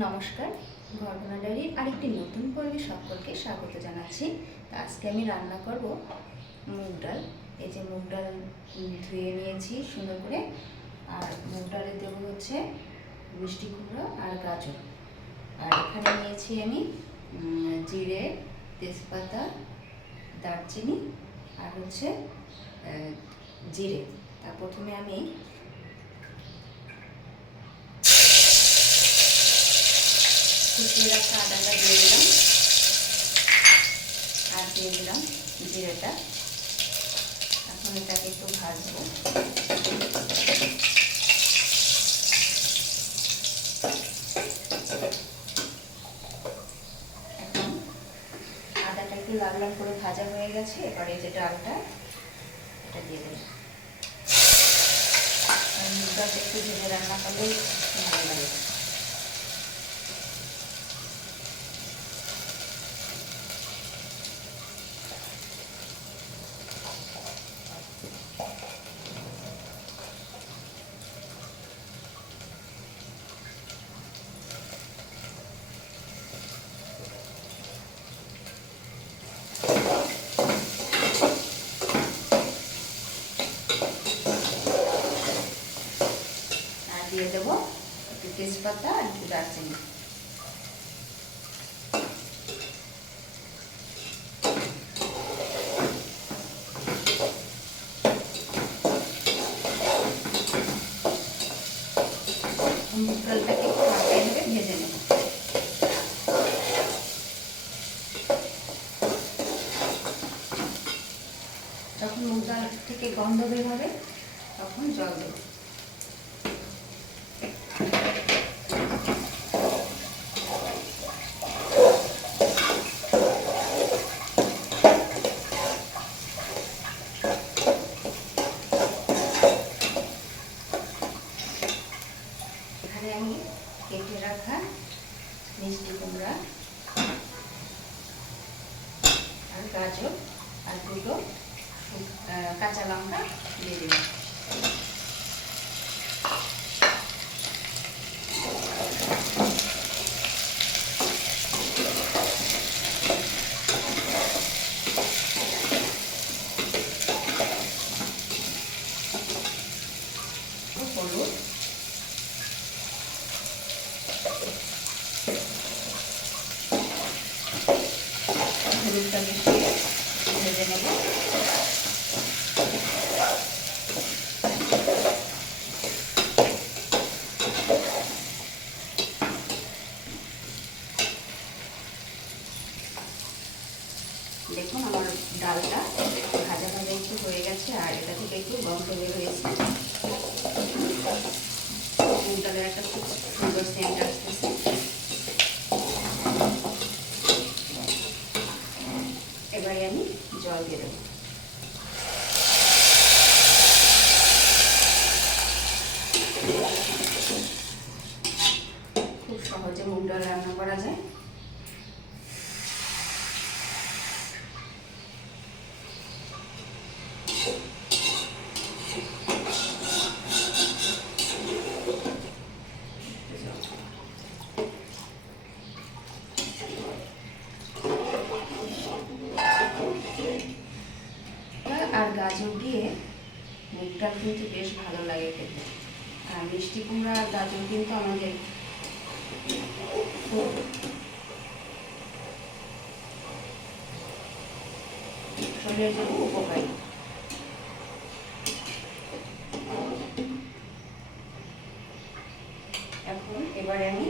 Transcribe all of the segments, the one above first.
নমস্কার, ঘরকোনা ডায়েরির আরেকটি নতুন পর্বে সকলকে স্বাগত জানাচ্ছি। আজকে আমি রান্না করব মুগ ডাল। এই যে মুগ ডাল ধুয়ে নিয়েছি সুন্দর করে, আর মুগ ডালে দেবো হচ্ছে মিষ্টি কুমড়া আর গাজর। আর এখানে নিয়েছি আমি জিরে, তেজপাতা, দারচিনি আর হচ্ছে জিরে। তার প্রথমে আমি কুচিয়ে রাখা আদাটা দিয়ে দিলাম আর দিয়ে দিলাম জিরেটা। এখন এটাকে একটু ভাজবো। এখন আদাটা একটু লাল লাল করে ভাজা হয়ে গেছে। এবারে যে ডালটা এটা দিয়ে দিলাম। মুগটাকে একটু ভেজে রান্না করলে ভালো লাগে। দিয়ে দেবো একটু তেজপাতা আর একটু দারচিনি। মুগ ডালটাকে একটু হালকা এভাবে ভেজে নেব। যখন মুগ ডাল থেকে গন্ধ বের হবে তখন জল দেব। এখানে আমি কেটে রাখা মিষ্টি কুমড়া আর গাজর আর দুটো কাঁচা লঙ্কা দিয়ে দিলাম। হলুদ, হলুদটা মিশিয়ে ভেজে নেব। দেখুন আমার ডালটা ভাজা ভাজা একটু হয়ে গেছে আর এটা থেকে একটু গন্ধ বের হয়েছে। মুগ ডালের একটা খুব সুন্দর সেন্ট আসতেছে। এবারে আমি জল দিয়ে দেবো। খুব সহজে মুগ ডাল রান্না করা যায়। আর গাজর দিয়ে মুগ ডাল কিন্তু বেশ ভালো লাগে খেতে। আর মিষ্টি কুমড়া আর গাজর কিন্তু আমাদের শরীরের জন্য উপকারী। এখন এবারে আমি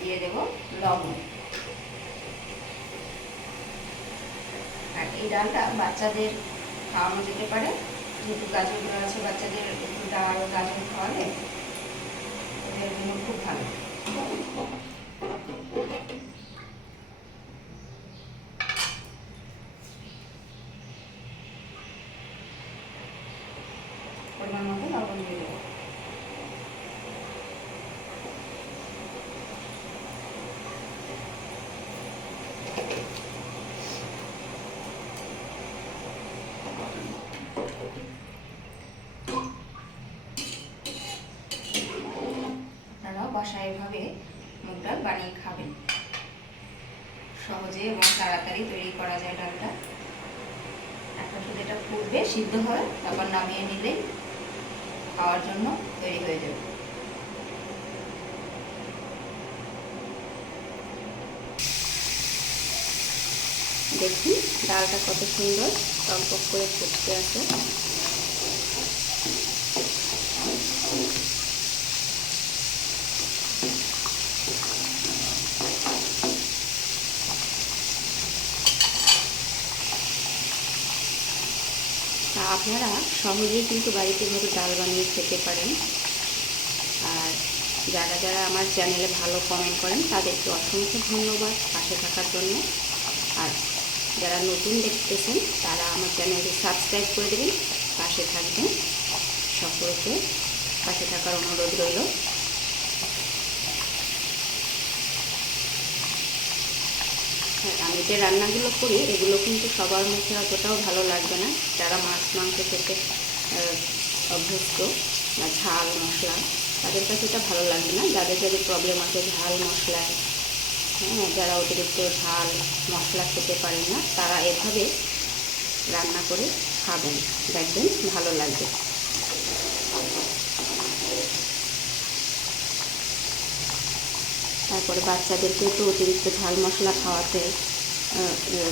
দিয়ে দেব লবণ। আর এই ডালটা বাচ্চাদের খাওয়ানো যেতে পারে, যেহেতু গাজরগুলো আছে। বাচ্চাদের একটু ডাল গাজর খাওয়ালে ওদের জন্য খুব ভালো। পরিমাণ মতো লবণ দিয়ে দেবো। বাসায় এভাবে মুগ ডাল বানিয়ে খাবেন। সহজে এবং তাড়াতাড়ি তৈরি করা যায় ডালটা। এখন শুধু এটা ফুটবে, সিদ্ধ হয়, তারপর নামিয়ে নিলেই খাওয়ার জন্য তৈরি হয়ে যাবে। দেখুন ডালটা কত সুন্দর টকবক করে ফুটতে আছে। আপনারা সহজেই কিন্তু বাড়িতে এভাবে ডাল বানিয়ে খেতে পারেন। আর যারা যারা আমার চ্যানেলে ভালো কমেন্ট করেন তাদেরকে অসংখ্য ধন্যবাদ পাশে থাকার জন্য। আর যারা নতুন দেখতেছেন তারা আমার চ্যানেলটি সাবস্ক্রাইব করে দেবেন, পাশে থাকবেন। সকলকে পাশে থাকার অনুরোধ রইল। আমি যে রান্নাগুলো করি এগুলো কিন্তু সবার মুখে অতটাও ভালো লাগবে না। যারা মাছ মাংস খেতে অভ্যস্ত বা ঝাল মশলা, তাদের কাছে এটা ভালো লাগবে না। যাদের যাদের প্রবলেম আছে ঝাল মশলায়, যারা অতিরিক্ত ঝাল মশলা খেতে পারেন না, তারা এভাবে রান্না করে খাবেন, দেখবেন ভালো লাগবে। তারপরে বাচ্চাদেরকে একটু অতিরিক্ত ঝাল মশলা খাওয়াতে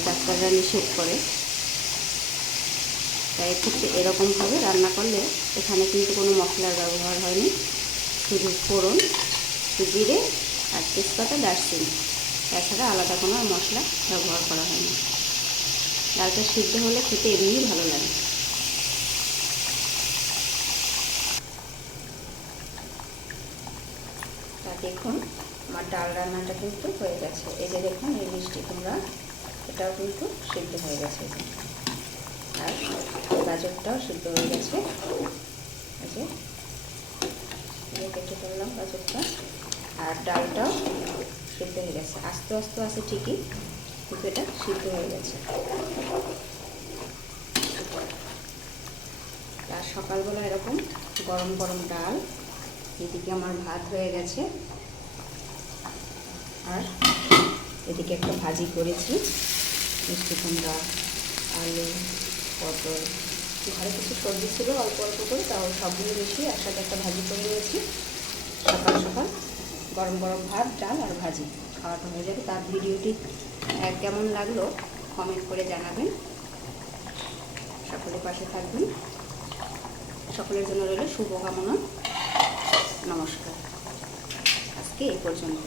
ডাক্তাররা নিষেধ করে। তাই এক্ষেত্রে এরকমভাবে রান্না করলে এখানে কিন্তু কোনো মশলার ব্যবহার হয়নি, শুধু ফোড়ন, জিরে আর তেজপাতা, দারচিনি, এছাড়া আলাদা কোনো মশলা ব্যবহার করা হয়নি। ডালটা সিদ্ধ হলে খেতে এমনিই ভালো লাগে। তা দেখুন আমার ডাল রান্নাটা কিন্তু হয়ে গেছে। এই যে দেখুন এই মিষ্টি কুমড়া, এটাও কিন্তু সিদ্ধ হয়ে গেছে। আর গাজরটাও সিদ্ধ হয়ে গেছে। এই যে কেটে ফেললাম গাজরটা। আর ডালটাও সিদ্ধ হয়ে গেছে, আস্তে আস্তে আছে ঠিকই, কিন্তু এটা সিদ্ধ হয়ে গেছে। আর সকালবেলা এরকম গরম গরম ডাল, এদিকে আমার ভাত হয়ে গেছে। আর এদিকে একটা ভাজি করেছি, মিষ্টি কুমড়া, আলু, পটল, ঘরে কিছু সবজি ছিল অল্প অল্প করে, তাও সবগুলো মিশিয়ে একসাথে একটা ভাজি করে নিয়েছি। সকাল সকাল গরম গরম ভাত, ডাল আর ভাজি খাওয়াটা হয়ে যাবে। তার ভিডিওটি কেমন লাগলো কমেন্ট করে জানাবেন। সকলের পাশে থাকবেন। সকলের জন্য রইল শুভকামনা। নমস্কার। আজকে এই পর্যন্ত।